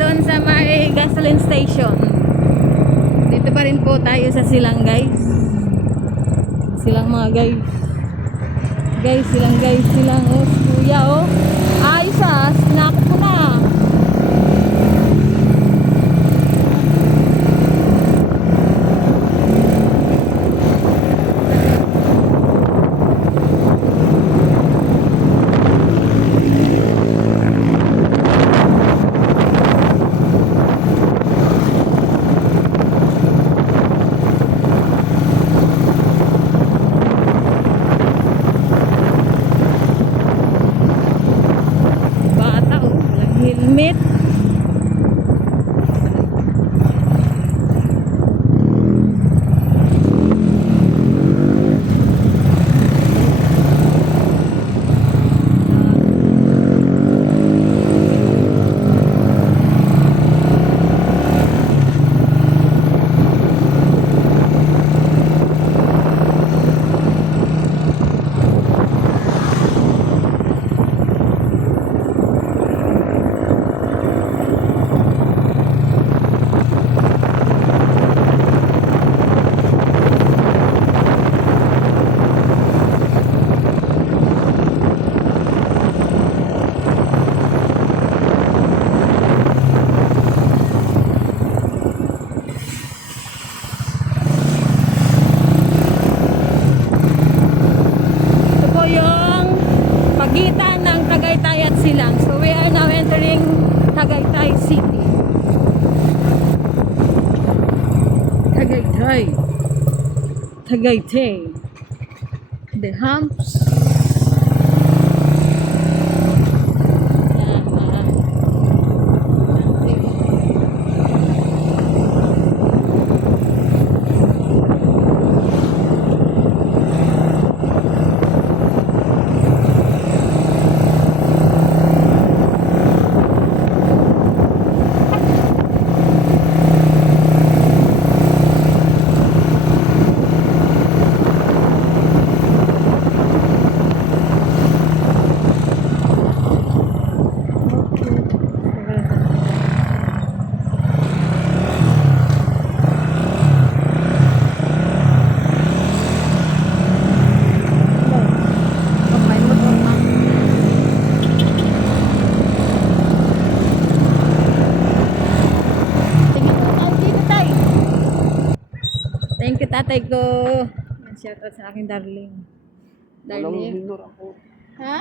doon sa may gasoline station. Dito pa rin po tayo sa silang guys. Silang mga guys. Guys, silang oh, kuya oh. Ayos ah, sinakot ko na. Helmet. Pagitan ng Tagaytay at Silang. So we are now entering Tagaytay City. Tagaytay. The humps. Thank you tatay ko. Shout out sa aking darling. Darling. Ha?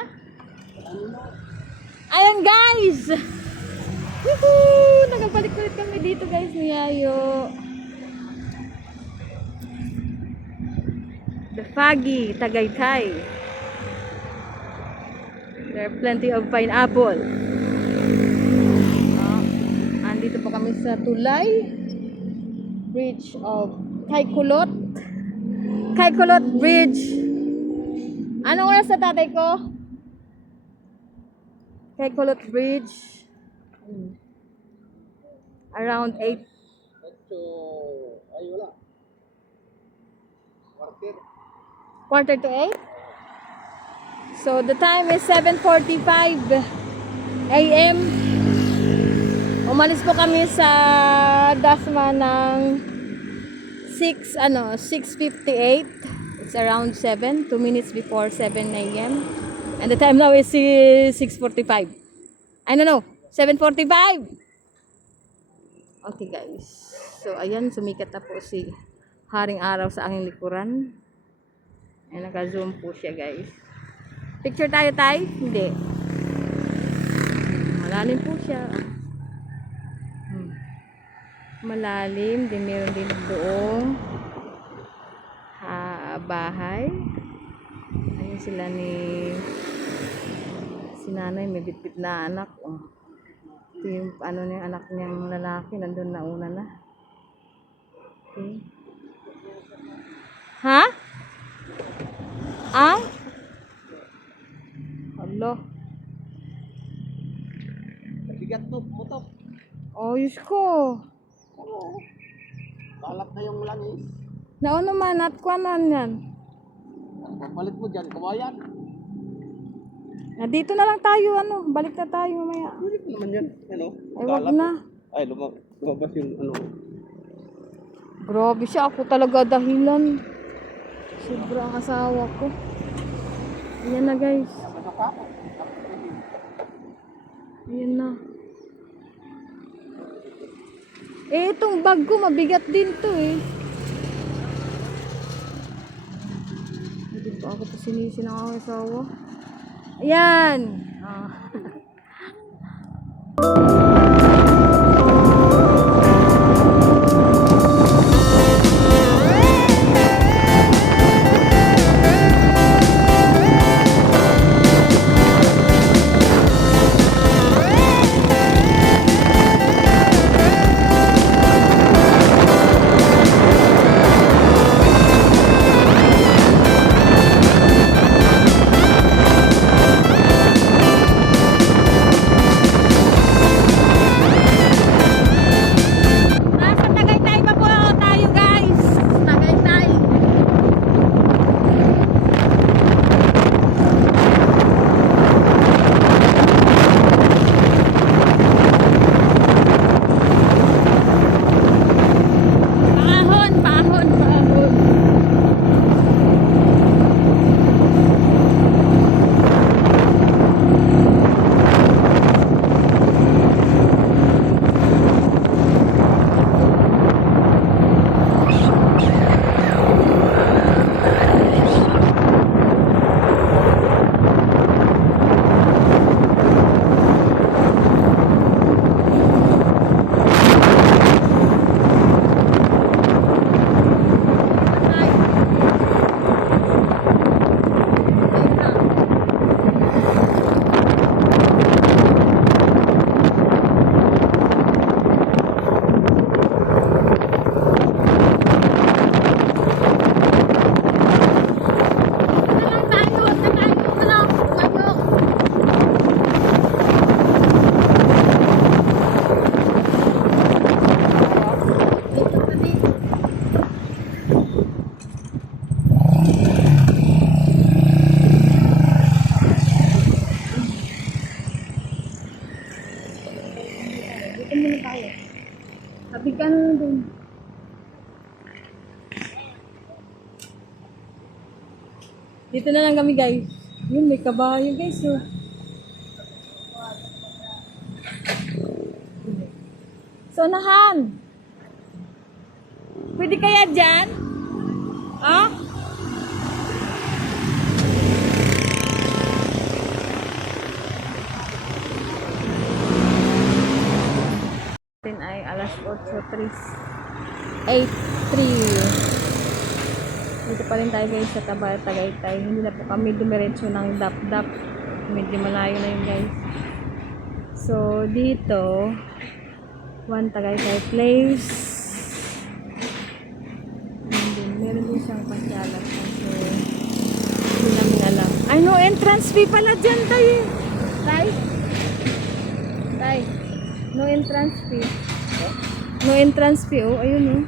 Ayan guys! Woohoo! Nagabalik ulit kami dito guys ni Yayo. The Foggy, Tagaytay. There are plenty of pineapple. Andito pa kami sa Tulay Bridge of Kaykulot Bridge. Anong oras sa tatay ko? Kaykulot Bridge. Around 8. Ay wala. Quarter to 8. So the time is 7:45 AM. Umalis po kami sa Dasma ng 6:58. It's around 7, 2 minutes before 7 AM. And the time now is 6:45. I don't know, 7:45. Okay guys. So ayan, sumikat na po si Haring Araw sa aking likuran. Ayan, naka-zoom po siya guys. Picture tayo tay? Hindi. Malalim po siya. Malalim, din meron din doong bahay. Ayun sila ni si nanay, may bitbit na anak. Oh. Ito yung ano niya, anak niyang lalaki, nandun na una na. Okay. Ha? Ah? Hello. Bigat to, putok. Ayos ko. Oo. Kalat na yung langis. Naon naman at kuanan yan. Papalit mo dyan, kawayan. Dito na lang tayo, ano, balik na tayo mamaya. Balik naman yan. Ano? Ay, wag Kalat. na. Ay, lumabas yung ano. Grabe siya, ako talaga dahilan. Sobra ang asawa ko. Ayan na guys. Ayan na. Eh, itong bag ko, mabigat din to eh. Hindi pa ako pasinisi ng aking asawa. Ayan. Ah. Nasa Tagaytay pa po tayo guys. Tagaytay. Paahon, paahon, paahon. Dito muna tayo. Sabi ka na dun. Dito na lang kami guys. Yun, may kabayo guys. Oh. Sonahan. Pwede kaya dyan? Ha? Ay alas 8:03. Dito pa rin tayo guys sa Tagaytay. Hindi na po kami dumiretso ng Dap-Dap. Medyo malayo na yun guys. So dito, One Tagaytay Place. Meron din siyang pasyalan. So, hindi namin alam. Ay no, entrance fee pala dyan tayo. Tay. No entrance fee. No entrance fee, oh. Ayun, oh.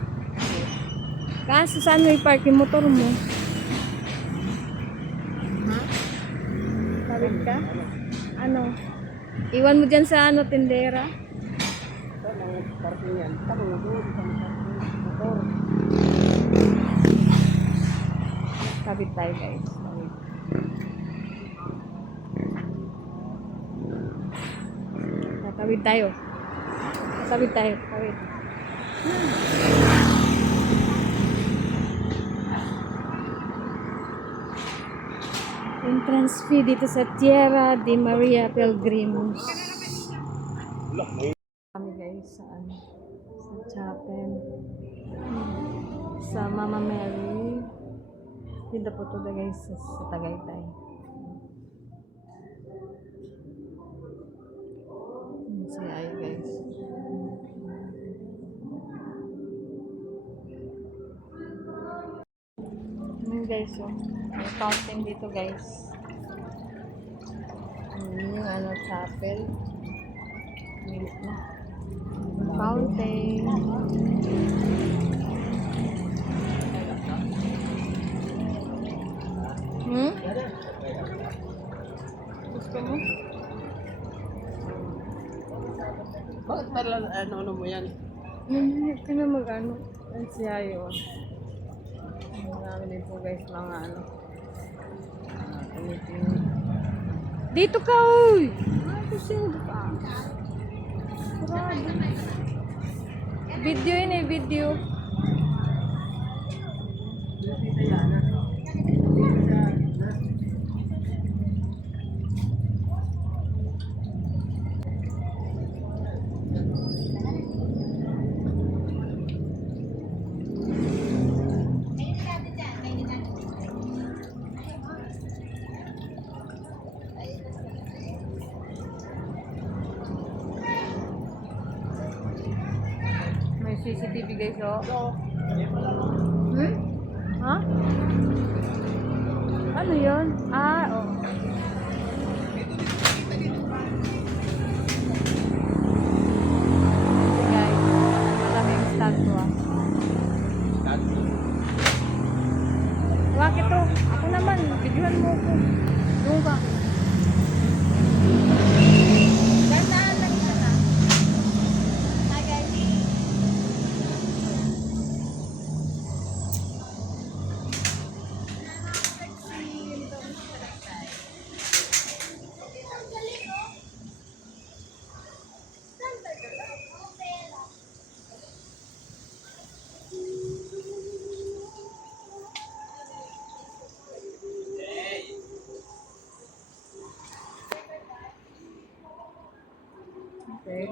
Kaso saan mo i-park yung motor mo? Ha? Tawid ka? Ano? Iwan mo dyan sa ano, tindera? Parking yan. Tama mo doon. Motor. Tawid tayo, guys. Tawid tayo. Tawid tayo. Tawid. Entrance fee dito sa Tierra de Maria Pilgrims. Kami guys sa ano, sa chapel. Sa Mama Mary. Dito po to guys sa Tagaytay. Si ay guys. Guys, oh. May fountain dito, guys. Yung ano, chapel. Milit na. Fountain. Gusto mo? Bakit pala ano mo yan? Hindi ka na mag-ano. Ang siya yun. Marami din po guys mga ano. Tumitingin. Dito ka uy! Ay, kasi ka. Sarado. Video yun eh, video. May CCTV guys oh. Hmm? Ha? Ano yun? Ah, oh. Guys, maraming statwa. Bakit to? Ako naman, videohan mo ko. Doon ka. Gandaan lang isa na. Hi guys. Okay.